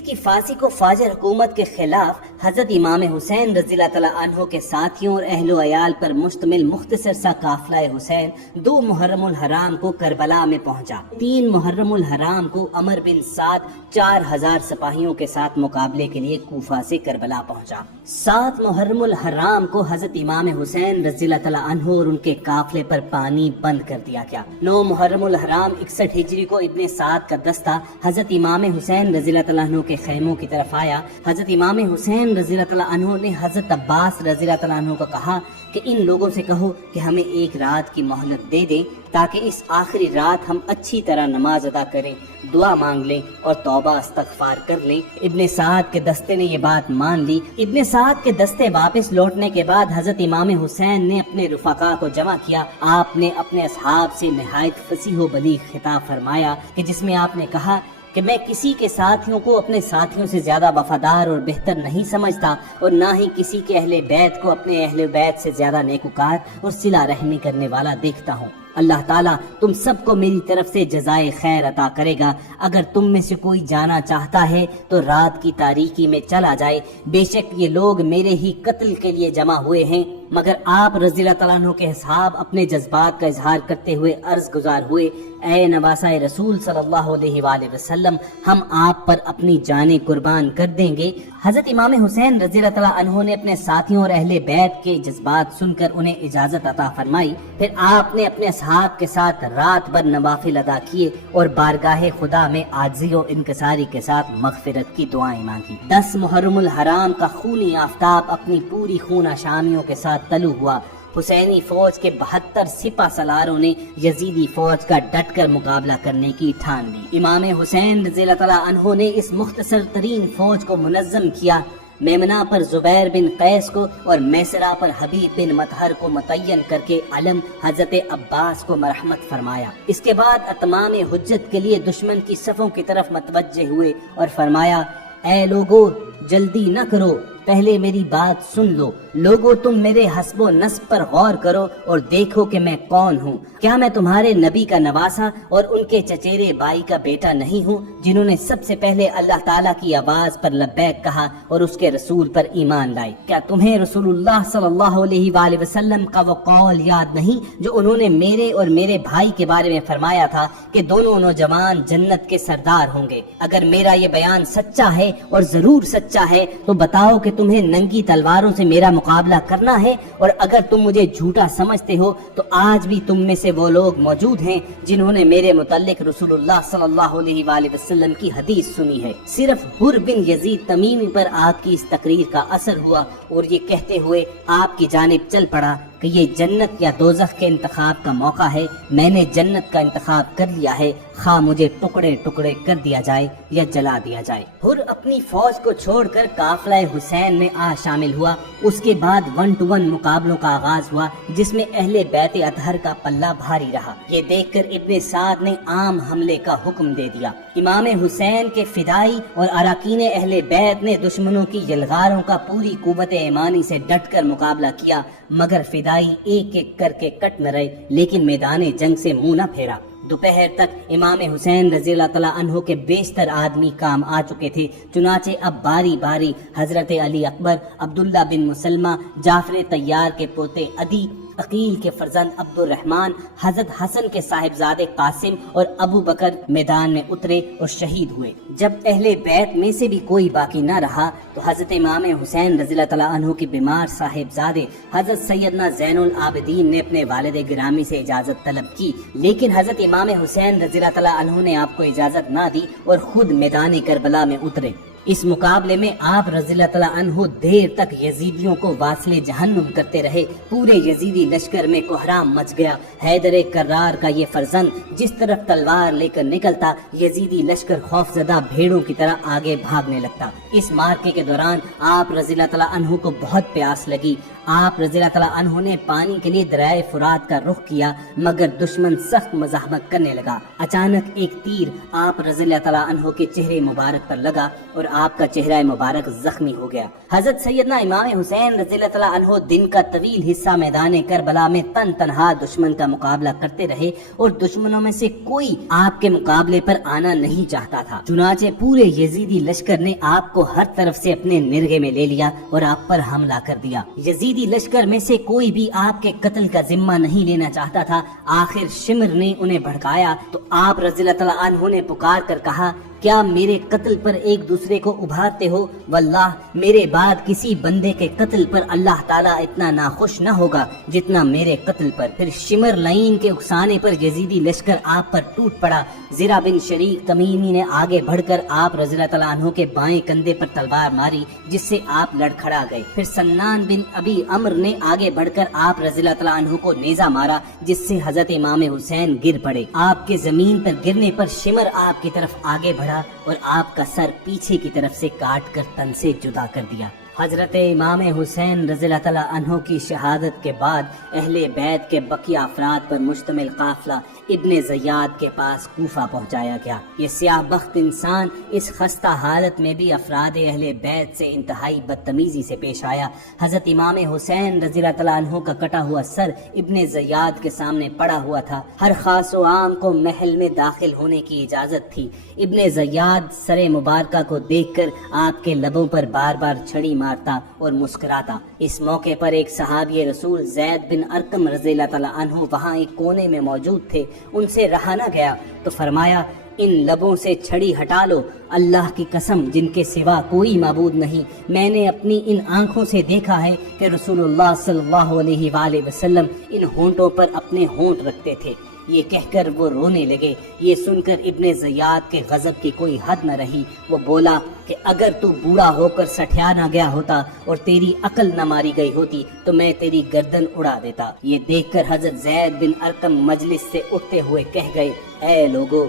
یزید کی فاسق و فاجر حکومت کے خلاف حضرت امام حسین رضی اللہ تعالیٰ عنہ کے ساتھیوں اور اہل و عیال پر مشتمل مختصر سا قافلہ حسین 2 محرم الحرام کو کربلا میں پہنچا۔ 3 محرم الحرام کو عمر بن سعد 4000 سپاہیوں کے ساتھ مقابلے کے لیے کوفہ سے کربلا پہنچا۔ 7 محرم الحرام کو حضرت امام حسین رضی اللہ تعالیٰ عنہ اور ان کے قافلے پر پانی بند کر دیا گیا۔ 9 محرم الحرام 61 ہجری کو ابن سعد کا دستہ حضرت امام حسین رضی اللہ تعالیٰ عنہ کے خیموں کی طرف آیا۔ حضرت امام حسین رضی اللہ تعالیٰ عنہ نے حضرت عباس رضی اللہ تعالیٰ عنہ کو کہا کہ ان لوگوں سے کہو کہ ہمیں 1 رات کی مہلت دے دیں تاکہ اس آخری رات ہم اچھی طرح نماز ادا کریں، دعا مانگ لیں اور توبہ استغفار کر لیں۔ ابن سعد کے دستے نے یہ بات مان لی۔ ابن سعد کے دستے واپس لوٹنے کے بعد حضرت امام حسین نے اپنے رفقا کو جمع کیا۔ آپ نے اپنے اصحاب سے نہایت فصیح و بلیغ خطاب فرمایا کہ جس میں آپ نے کہا کہ میں کسی کے ساتھیوں کو اپنے ساتھیوں سے زیادہ وفادار اور بہتر نہیں سمجھتا، اور نہ ہی کسی کے اہل بیت کو اپنے اہل بیت سے زیادہ نیکوکار اور صلہ رحمی کرنے والا دیکھتا ہوں۔ اللہ تعالیٰ تم سب کو میری طرف سے جزائے خیر عطا کرے گا۔ اگر تم میں سے کوئی جانا چاہتا ہے تو رات کی تاریکی میں چلا جائے، بے شک یہ لوگ میرے ہی قتل کے لیے جمع ہوئے ہیں۔ مگر آپ رضی اللہ تعالیٰ عنہ کے اصحاب اپنے جذبات کا اظہار کرتے ہوئے عرض گزار ہوئے، اے نواسہ رسول صلی اللہ علیہ وآلہ وسلم، ہم آپ پر اپنی جانیں قربان کر دیں گے۔ حضرت امام حسین رضی اللہ تعالیٰ عنہ نے اپنے ساتھیوں اور اہل بیت کے جذبات سن کر انہیں اجازت عطا فرمائی۔ پھر آپ نے اپنے اصحاب کے ساتھ رات بھر نوافل ادا کیے اور بارگاہ خدا میں عاجزی و انکساری کے ساتھ مغفرت کی دعائیں مانگی۔ 10 محرم الحرام کا خونی آفتاب اپنی پوری خونہ شامیوں کے ساتھ طلوع ہوا۔ حسینی فوج کے 72 سپہ سالاروں نے یزیدی فوج کا ڈٹ کر مقابلہ کرنے کی ٹھان لی۔ امام حسین رضی اللہ تعالیٰ عنہ نے اس مختصر ترین فوج کو منظم کیا۔ میمنہ پر زبیر بن قیس کو اور میسرہ پر حبیب بن مطہر کو متعین کر کے علم حضرت عباس کو مرحمت فرمایا۔ اس کے بعد اتمام حجت کے لیے دشمن کی صفوں کی طرف متوجہ ہوئے اور فرمایا، اے لوگو جلدی نہ کرو، پہلے میری بات سن لو۔ لوگو تم میرے حسب و نسب پر غور کرو اور دیکھو کہ میں کون ہوں۔ کیا میں تمہارے نبی کا نواسا اور ان کے چچیرے بائی کا بیٹا نہیں ہوں، جنہوں نے سب سے پہلے اللہ تعالیٰ کی آواز پر لبیک کہا اور اس کے رسول پر ایمان لائے؟ کیا تمہیں رسول اللہ صلی اللہ علیہ وآلہ وسلم کا وہ قول یاد نہیں جو انہوں نے میرے اور میرے بھائی کے بارے میں فرمایا تھا کہ دونوں نوجوان جنت کے سردار ہوں گے؟ اگر میرا یہ بیان سچا ہے اور ضرور سچا ہے تو بتاؤ کہ تمہیں ننگی تلواروں سے میرا مقابلہ کرنا ہے، اور اگر تم مجھے جھوٹا سمجھتے ہو تو آج بھی تم میں سے وہ لوگ موجود ہیں جنہوں نے میرے متعلق رسول اللہ صلی اللہ علیہ وآلہ وسلم کی حدیث سنی ہے۔ صرف حر بن یزید تمیمی پر آپ کی اس تقریر کا اثر ہوا اور یہ کہتے ہوئے آپ کی جانب چل پڑا کہ یہ جنت یا دوزخ کے انتخاب کا موقع ہے، میں نے جنت کا انتخاب کر لیا ہے، خواہ مجھے ٹکڑے ٹکڑے کر دیا جائے یا جلا دیا جائے۔ حر اپنی فوج کو چھوڑ کر قافلہ حسین میں آ شامل ہوا۔ اس کے بعد 1 to 1 مقابلوں کا آغاز ہوا جس میں اہل بیت اطہر کا پلہ بھاری رہا۔ یہ دیکھ کر ابن سعد نے عام حملے کا حکم دے دیا۔ امام حسین کے فدائی اور اراکین اہل بیت نے دشمنوں کی یلغاروں کا پوری قوت ایمانی سے ڈٹ کر مقابلہ کیا، مگر فدائی ایک ایک کر کے کٹ نہ رہے لیکن میدان جنگ سے منہ نہ پھیرا۔ دوپہر تک امام حسین رضی اللہ تعالیٰ عنہ کے بیشتر آدمی کام آ چکے تھے، چنانچہ اب باری باری حضرت علی اکبر، عبداللہ بن مسلمہ، جعفر طیار کے پوتے عدی، عقیل کے فرزند عبد الرحمن، حضرت حسن کے صاحبزادے قاسم اور ابو بکر میدان میں اترے اور شہید ہوئے۔ جب اہل بیت میں سے بھی کوئی باقی نہ رہا تو حضرت امام حسین رضی اللہ تعالیٰ عنہ کی بیمار صاحبزادے حضرت سیدنا زین العابدین نے اپنے والد گرامی سے اجازت طلب کی، لیکن حضرت امام حسین رضی اللہ تعالیٰ عنہ نے آپ کو اجازت نہ دی اور خود میدان کربلا میں اترے۔ اس مقابلے میں آپ رضی اللہ تعالیٰ عنہ دیر تک یزیدیوں کو واصل جہنم کرتے رہے۔ پورے یزیدی لشکر میں کوہرام مچ گیا۔ حیدر کرار کا یہ فرزند جس طرف تلوار لے کر نکلتا، یزیدی لشکر خوفزدہ بھیڑوں کی طرح آگے بھاگنے لگتا۔ اس مارکے کے دوران آپ رضی اللہ تعالیٰ عنہ کو بہت پیاس لگی۔ آپ رضی اللہ تعالیٰ عنہ نے پانی کے لیے دریائے فرات کا رخ کیا، مگر دشمن سخت مزاحمت کرنے لگا۔ اچانک ایک تیر آپ رضی اللہ تعالیٰ عنہ کے چہرے مبارک پر لگا اور آپ کا چہرہ مبارک زخمی ہو گیا۔ حضرت سیدنا امام حسین رضی اللہ تعالیٰ عنہ دن کا طویل حصہ میدان کربلا میں تنہا دشمن کا مقابلہ کرتے رہے اور دشمنوں میں سے کوئی آپ کے مقابلے پر آنا نہیں چاہتا تھا۔ چنانچہ پورے یزیدی لشکر نے آپ کو ہر طرف سے اپنے نرغے میں لے لیا اور آپ پر حملہ کر دیا۔ یزیدی لشکر میں سے کوئی بھی آپ کے قتل کا ذمہ نہیں لینا چاہتا تھا۔ آخر شمر نے انہیں بھڑکایا تو آپ رضی اللہ تعالیٰ عنہ نے پکار کر کہا، کیا میرے قتل پر ایک دوسرے کو ابھارتے ہو؟ واللہ میرے بعد کسی بندے کے قتل پر اللہ تعالیٰ اتنا ناخوش نہ ہوگا جتنا میرے قتل پر۔ پھر شمر لعین کے اکسانے پر یزیدی لشکر آپ پر ٹوٹ پڑا۔ زرہ بن شریک تمیمی نے آگے بڑھ کر آپ رضی اللہ تعالیٰ عنہ کے بائیں کندھے پر تلوار ماری جس سے آپ لڑکھڑا گئے۔ پھر سنان بن ابی عمرو نے آگے بڑھ کر آپ رضی اللہ تعالیٰ عنہ کو نیزہ مارا جس سے حضرت امام حسین گر پڑے۔ آپ کے زمین پر گرنے پر شمر آپ کی طرف آگے بڑھا اور آپ کا سر پیچھے کی طرف سے کاٹ کر تن سے جدا کر دیا۔ حضرت امام حسین رضی اللہ تعالیٰ عنہ کی شہادت کے بعد اہل بیت کے بقیہ افراد پر مشتمل قافلہ ابن زیاد کے پاس کوفہ پہنچایا گیا۔ یہ سیاہ بخت انسان اس خستہ حالت میں بھی افراد اہل بیت سے انتہائی بدتمیزی سے پیش آیا۔ حضرت امام حسین رضی اللہ تعالیٰ عنہ کا کٹا ہوا سر ابن زیاد کے سامنے پڑا ہوا تھا۔ ہر خاص و عام کو محل میں داخل ہونے کی اجازت تھی۔ ابن زیاد سر مبارکہ کو دیکھ کر آپ کے لبوں پر بار بار چھڑی مارتا اور مسکراتا۔ اس موقع پر ایک صحابی رسول زید بن ارقم رضی اللہ تعالیٰ عنہ وہاں ایک کونے میں موجود تھے۔ ان سے رہا نہ گیا تو فرمایا، ان لبوں سے چھڑی ہٹا لو، اللہ کی قسم جن کے سوا کوئی معبود نہیں، میں نے اپنی ان آنکھوں سے دیکھا ہے کہ رسول اللہ صلی اللہ علیہ وآلہ وسلم ان ہونٹوں پر اپنے ہونٹ رکھتے تھے۔ یہ کہہ کر وہ رونے لگے۔ یہ سن کر ابن زیاد کے غضب کی کوئی حد نہ رہی۔ وہ بولا کہ اگر تو بوڑھا ہو کر سٹھیا نہ گیا ہوتا اور تیری عقل نہ ماری گئی ہوتی تو میں تیری گردن اڑا دیتا۔ یہ دیکھ کر حضرت زید بن ارقم مجلس سے اٹھتے ہوئے کہہ گئے، اے لوگو،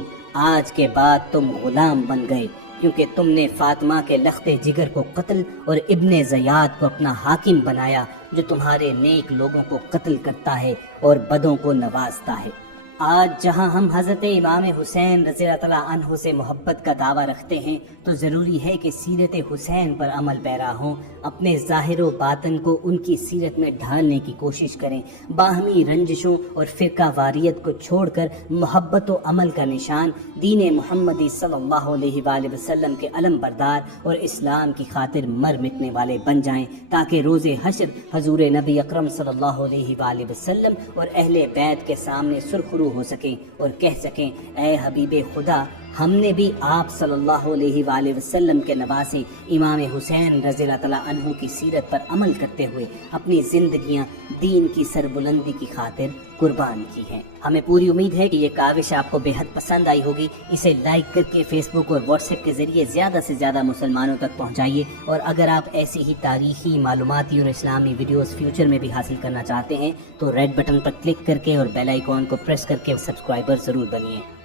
آج کے بعد تم غلام بن گئے، کیونکہ تم نے فاطمہ کے لخت جگر کو قتل اور ابن زیاد کو اپنا حاکم بنایا جو تمہارے نیک لوگوں کو قتل کرتا ہے اور بدوں کو نوازتا ہے۔ آج جہاں ہم حضرت امام حسین رضی اللہ تعالیٰ عنہ سے محبت کا دعویٰ رکھتے ہیں تو ضروری ہے کہ سیرت حسین پر عمل پیرا ہوں، اپنے ظاہر و باطن کو ان کی سیرت میں ڈھالنے کی کوشش کریں، باہمی رنجشوں اور فرقہ واریت کو چھوڑ کر محبت و عمل کا نشان دین محمدی صلی اللہ علیہ وآلہ وسلم کے علم بردار اور اسلام کی خاطر مر مٹنے والے بن جائیں، تاکہ روز حشر حضور نبی اکرم صلی اللہ علیہ وآلہ وسلم اور اہل بیت کے سامنے سرخرو ہو سکیں اور کہہ سکیں، اے حبیب خدا، ہم نے بھی آپ صلی اللہ علیہ وآلہ وسلم کے نواسے امام حسین رضی اللہ تعالیٰ عنہ کی سیرت پر عمل کرتے ہوئے اپنی زندگیاں دین کی سربلندی کی خاطر قربان کی ہیں۔ ہمیں پوری امید ہے کہ یہ کاوش آپ کو بے حد پسند آئی ہوگی۔ اسے لائک کر کے فیس بک اور واٹس ایپ کے ذریعے زیادہ سے زیادہ مسلمانوں تک پہنچائیے، اور اگر آپ ایسی ہی تاریخی، معلوماتی اور اسلامی ویڈیوز فیوچر میں بھی حاصل کرنا چاہتے ہیں تو ریڈ بٹن پر کلک کر کے اور بیل آئیکن کو پریس کر کے سبسکرائبر ضرور بنیے۔